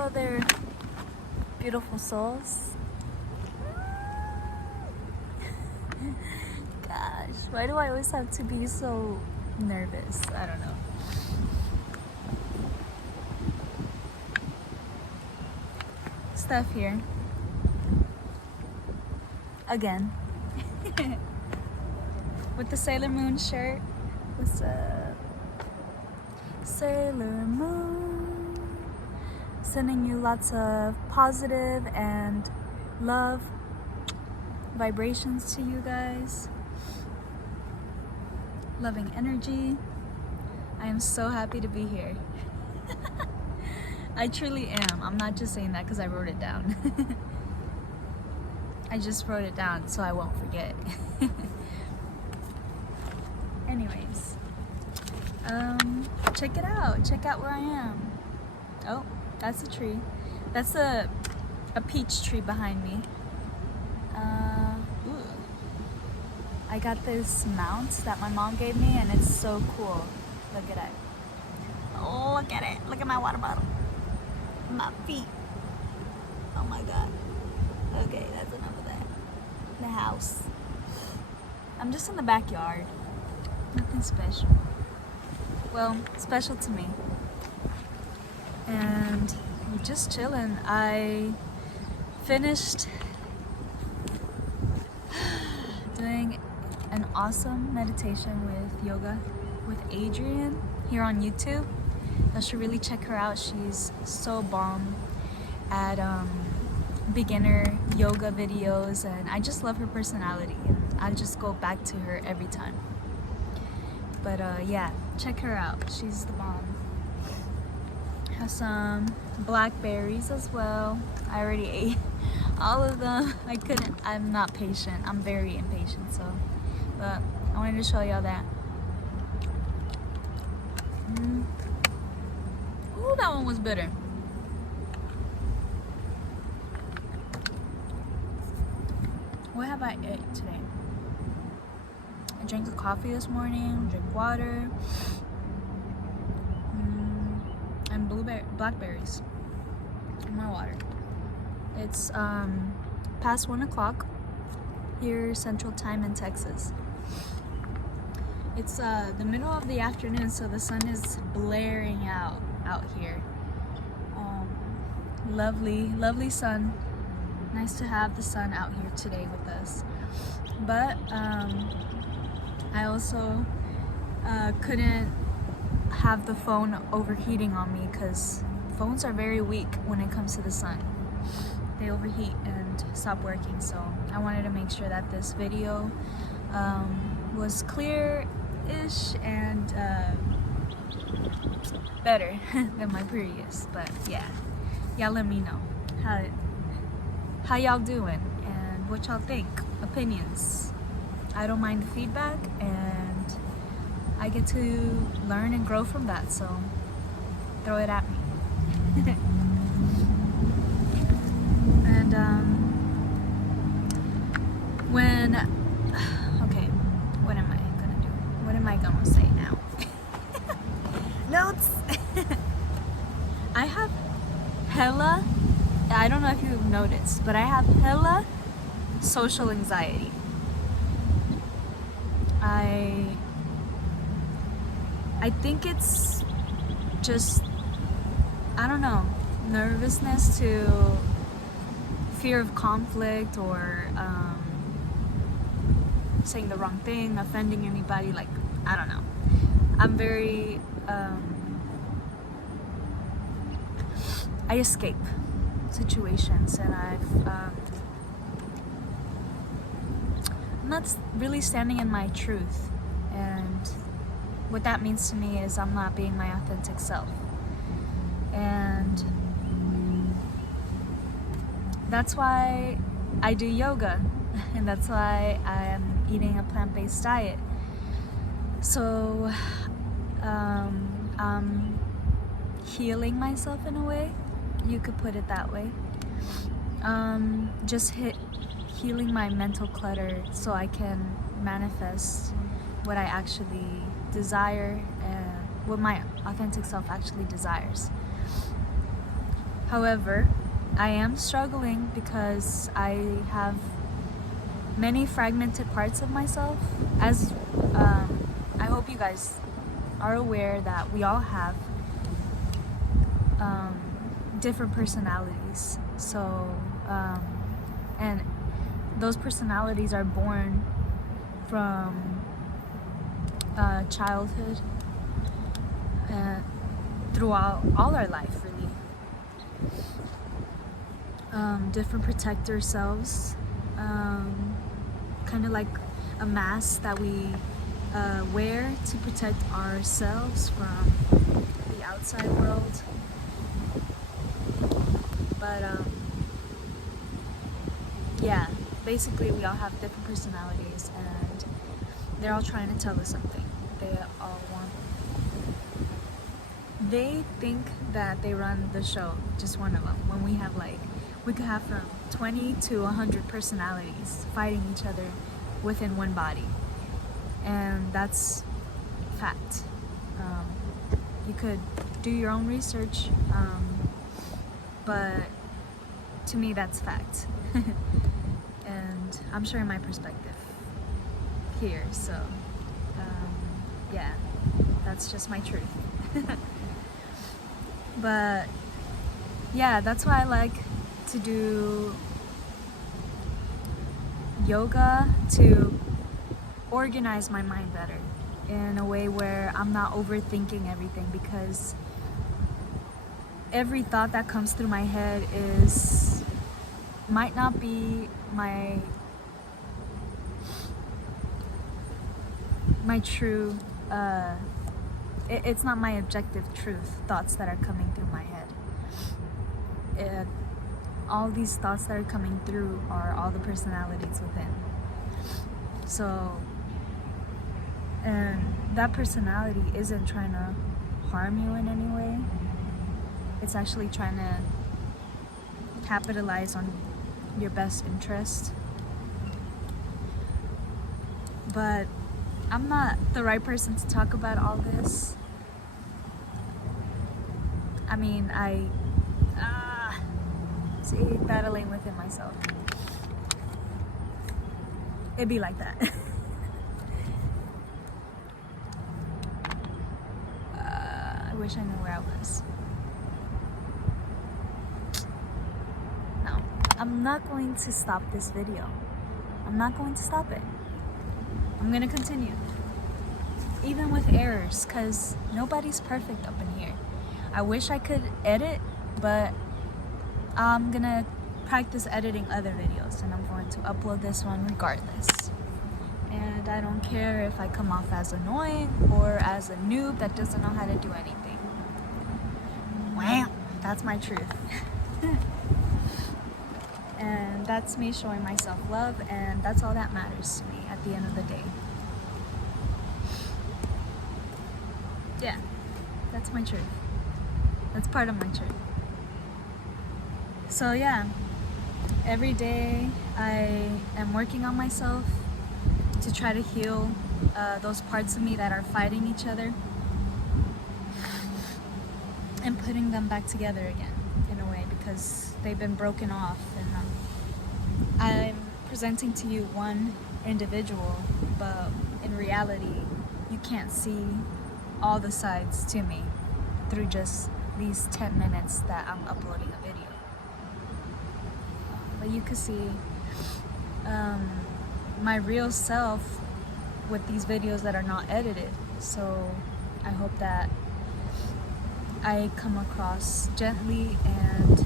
Follow their beautiful souls. Gosh, why do I always have to be so nervous? I don't know. Steph here. Again. With the Sailor Moon shirt. What's up? Sailor Moon. Sending you lots of positive and love vibrations to you guys. Loving energy. I am so happy to be here. I truly am. I'm not just saying that because I wrote it down. I just wrote it down so I won't forget. Anyways, check it out. Check out where I am. Oh, that's a tree. That's a peach tree behind me. Ooh. I got this mount that my mom gave me, and it's so cool. Look at it. Oh, look at it. Look at my water bottle. My feet. Oh my god. Okay, that's enough of that. The house. I'm just in the backyard. Nothing special. Well, special to me. And I'm just chilling. I finished doing an awesome meditation with yoga with Adrienne here on YouTube. You should really check her out. She's so bomb at beginner yoga videos, and I just love her personality, and I just go back to her every time. But yeah, check her out. She's the bomb. Have some blackberries as well. I already ate all of them. I couldn't. I'm not patient. I'm very impatient. So, but I wanted to show y'all that. Ooh, that one was bitter. What have I ate today? I drank a coffee this morning, drank water, and blackberries in my water. It's past 1 o'clock here Central Time in Texas. It's the middle of the afternoon, so the sun is blaring out here. Lovely sun. Nice to have the sun out here today with us. But I also couldn't have the phone overheating on me because phones are very weak when it comes to the sun. They overheat and stop working, so I wanted to make sure that this video was clear-ish and better than my previous. But yeah, y'all let me know how y'all doing and what y'all think, opinions. I don't mind the feedback, and I get to learn and grow from that, so throw it at me. And what am I gonna do? What am I gonna say now? Notes! I have hella, I don't know if you've noticed, but I have hella social anxiety. I think it's just, I don't know, nervousness to fear of conflict or saying the wrong thing, offending anybody, like, I don't know. I'm very, I escape situations, and I'm not really standing in my truth, and what that means to me is I'm not being my authentic self, and that's why I do yoga, and that's why I am eating a plant-based diet. So I'm healing myself in a way, you could put it that way. Just healing my mental clutter so I can manifest what I actually desire and what my authentic self actually desires. However, I am struggling because I have many fragmented parts of myself. As I hope you guys are aware that we all have different personalities. So, and those personalities are born from childhood throughout all our life, really. Different protector selves, kind of like a mask that we wear to protect ourselves from the outside world. But yeah, basically we all have different personalities, and they're all trying to tell us something. They think that they run the show, just one of them, when we could have from 20 to 100 personalities fighting each other within one body. And that's fact. You could do your own research, but to me that's fact. And I'm sharing my perspective here, so yeah, that's just my truth. But yeah, that's why I like to do yoga, to organize my mind better in a way where I'm not overthinking everything, because every thought that comes through my head might not be my true it's not my objective truth thoughts that are coming through my head. All these thoughts that are coming through are all the personalities within. So, and that personality isn't trying to harm you in any way. It's actually trying to capitalize on your best interest. But I'm not the right person to talk about all this. I mean, see, battling within myself. It'd be like that. I wish I knew where I was. No, I'm not going to stop this video. I'm not going to stop it. I'm gonna continue. Even with errors, because nobody's perfect up in here. I wish I could edit, but I'm gonna practice editing other videos, and I'm going to upload this one regardless. And I don't care if I come off as annoying or as a noob that doesn't know how to do anything. Wow, that's my truth. And that's me showing myself love, and that's all that matters to me at the end of the day. Yeah, that's my truth. That's part of my truth. So yeah, every day I am working on myself to try to heal those parts of me that are fighting each other, and putting them back together again in a way, because they've been broken off, and I'm presenting to you one individual, but in reality you can't see all the sides to me through just these 10 minutes that I'm uploading a video. But you can see my real self with these videos that are not edited. So I hope that I come across gently and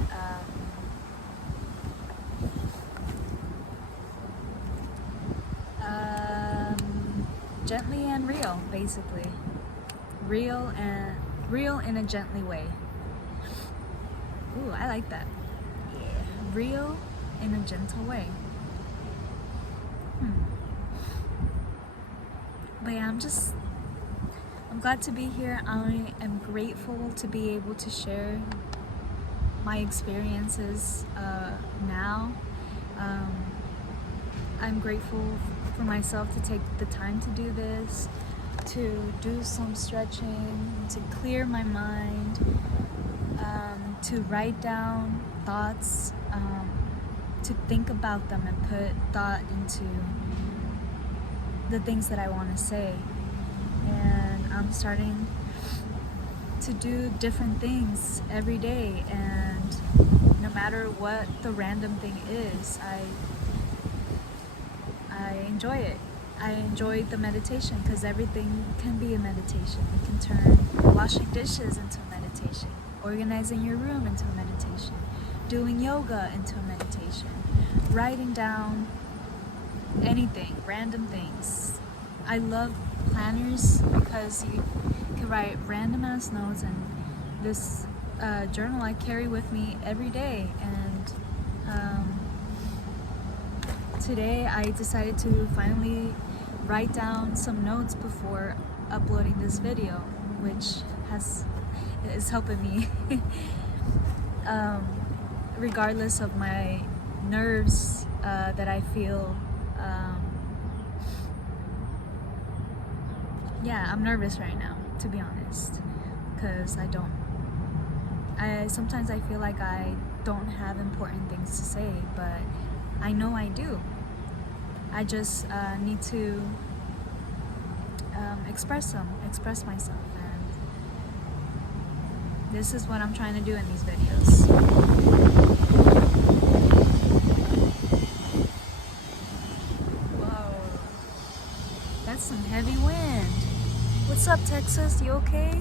gently and real, basically. Real in a gently way. Ooh, I like that. Yeah. Real in a gentle way. But yeah, I'm glad to be here. I am grateful to be able to share my experiences now. I'm grateful for myself to take the time to do this, to do some stretching, to clear my mind, to to write down thoughts, to think about them and put thought into the things that I want to say. And I'm starting to do different things every day, and no matter what the random thing is, I enjoy it. I enjoy the meditation because everything can be a meditation. You can turn washing dishes into a meditation, organizing your room into a meditation, doing yoga into a meditation, writing down anything, random things. I love planners because you can write random ass notes, and this journal I carry with me every day. And today I decided to finally write down some notes before uploading this video, which is helping me regardless of my nerves that I feel. Yeah, I'm nervous right now, to be honest, because sometimes I feel like I don't have important things to say, but I know I do. I just need to express myself, and this is what I'm trying to do in these videos. Whoa, that's some heavy wind. What's up, Texas? You okay?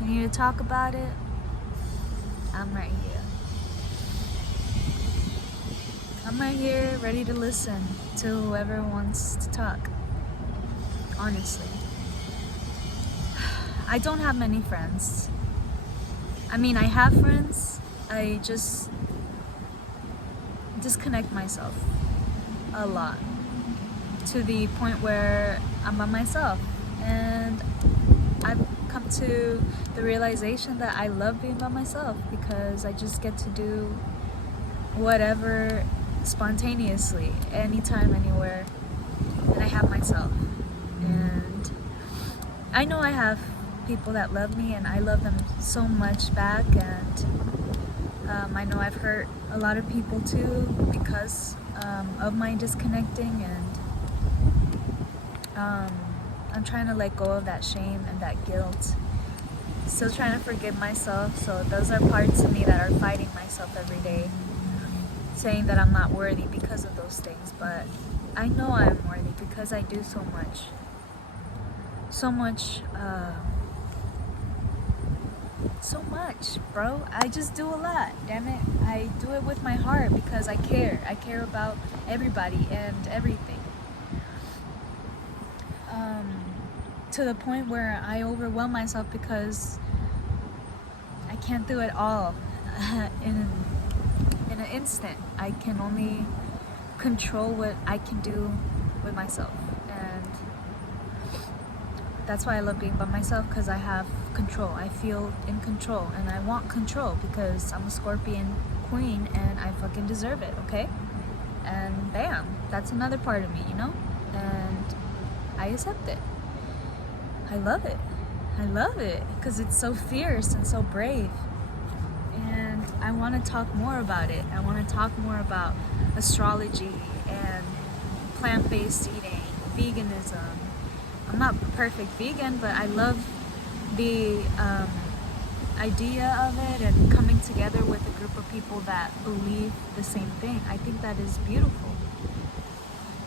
You need to talk about it? I'm right here. I'm right here ready to listen to whoever wants to talk. Honestly. I don't have many friends. I mean, I have friends. I just disconnect myself a lot to the point where I'm by myself. And I've come to the realization that I love being by myself because I just get to do whatever spontaneously, anytime, anywhere, and I have myself. And I know I have people that love me, and I love them so much back. And I know I've hurt a lot of people too because of my disconnecting, and I'm trying to let go of that shame and that guilt. Still trying to forgive myself. So those are parts of me that are fighting myself every day, saying that I'm not worthy because of those things. But I know I'm worthy because I do so much. So much, bro. I just do a lot, damn it. I do it with my heart because I care. I care about everybody and everything. To the point where I overwhelm myself because I can't do it all in an instant. I can only control what I can do with myself, and that's why I love being by myself, because I have control. I feel in control, and I want control because I'm a Scorpion queen and I fucking deserve it, okay? And bam, that's another part of me, you know? And I accept it. I love it. I love it because it's so fierce and so brave. And I want to talk more about it. I want to talk more about astrology and plant-based eating, veganism. I'm not a perfect vegan, but I love the idea of it and coming together with a group of people that believe the same thing. I think that is beautiful.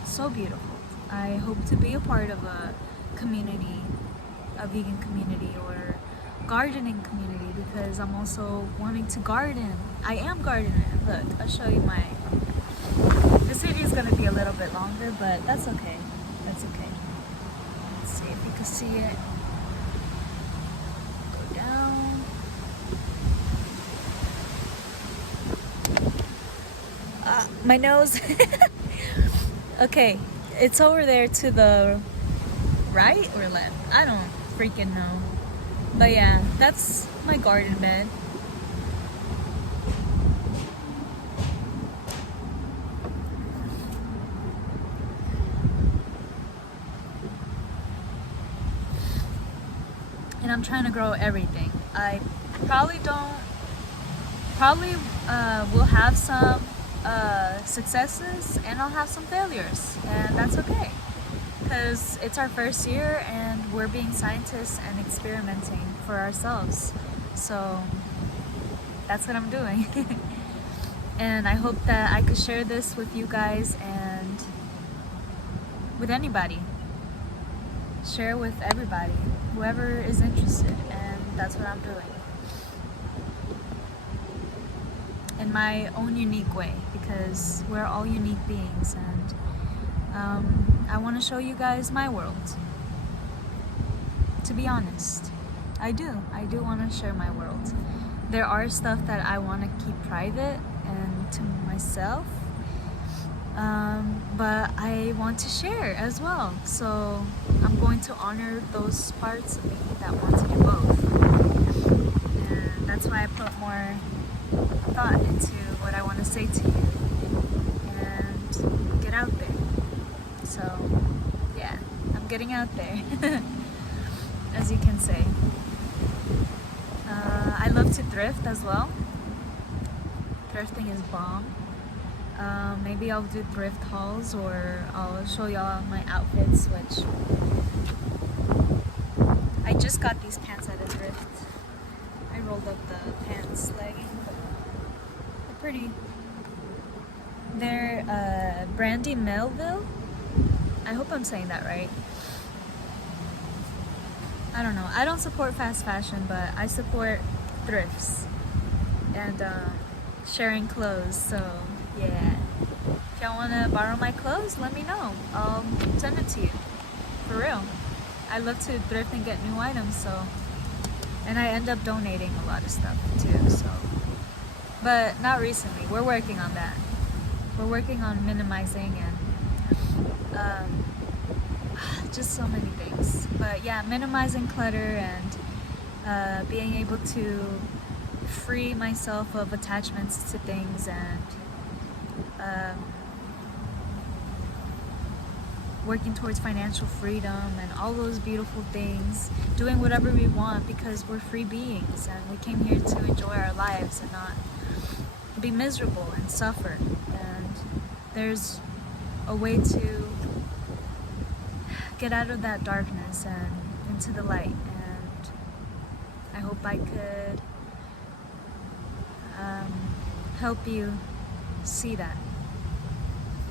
So beautiful. I hope to be a part of a community, a vegan community or gardening community, because I'm also wanting to garden. I am gardening. Look, I'll show you my... This video is going to be a little bit longer, but that's okay. That's okay. Let's see if you can see it. Go down. My nose. Okay, it's over there to the right or left? I don't freaking know. But yeah, that's my garden bed. And I'm trying to grow everything. I probably don't probably will have some successes and I'll have some failures, and that's okay because it's our first year and we're being scientists and experimenting for ourselves. So that's what I'm doing. And I hope that I could share this with you guys and with anybody. Share with everybody, whoever is interested, and that's what I'm doing. In my own unique way, because we're all unique beings, and I want to show you guys my world. To be honest, I do want to share my world. There are stuff that I want to keep private and to myself, but I want to share as well. So I'm going to honor those parts of me that want to do both, and that's why I put more thought into what I want to say to you and get out there. So yeah, I'm getting out there, as you can say. I love to thrift as well. Thrifting is bomb. Maybe I'll do thrift hauls, or I'll show y'all my outfits, which I just got these pants at a thrift. I rolled up the pants legging. They're pretty. They're Brandy Melville. I hope I'm saying that right. I don't know. I don't support fast fashion, but I support thrifts and sharing clothes. So yeah, if y'all want to borrow my clothes, let me know. I'll send it to you. For real. I love to thrift and get new items, so, and I end up donating a lot of stuff too, so, but not recently. We're working on that. We're working on minimizing and just so many things. But yeah, minimizing clutter and being able to free myself of attachments to things, and working towards financial freedom and all those beautiful things, doing whatever we want because we're free beings and we came here to enjoy our lives and not be miserable and suffer. And there's a way to get out of that darkness and into the light, and I hope I could help you see that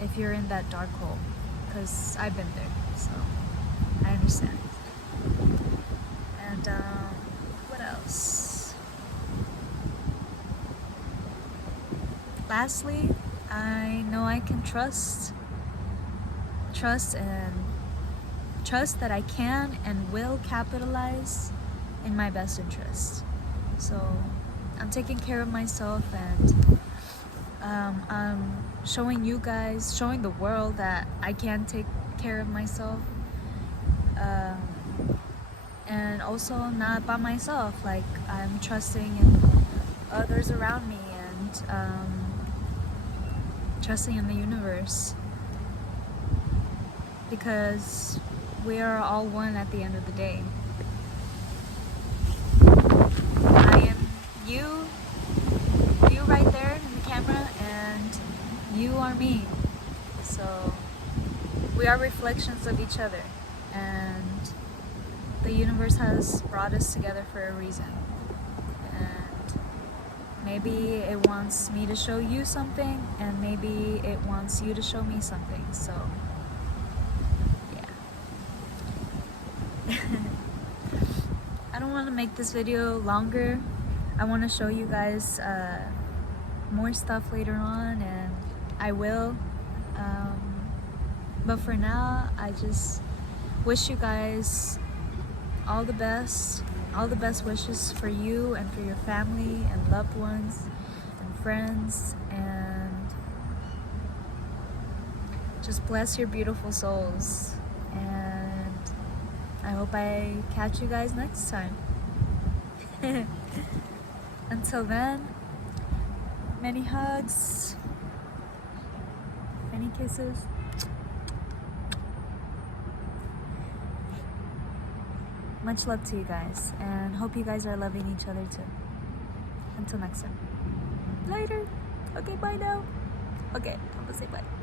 if you're in that dark hole, because I've been there, so I understand. And what else? Lastly, I know I can trust that I can and will capitalize in my best interest. So I'm taking care of myself, and I'm showing you guys, showing the world that I can take care of myself, and also not by myself. Like, I'm trusting in others around me, and trusting in the universe, because we are all one at the end of the day. I am you right there in the camera, and you are me. So we are reflections of each other, and the universe has brought us together for a reason. And maybe it wants me to show you something, and maybe it wants you to show me something. So I don't want to make this video longer. I want to show you guys more stuff later on, and I will. But for now, I just wish you guys all the best wishes for you and for your family and loved ones and friends, and just bless your beautiful souls. And I hope I catch you guys next time. Until then, many hugs, many kisses. Much love to you guys, and hope you guys are loving each other too. Until next time. later. Okay, bye now. Okay, I'm gonna say bye.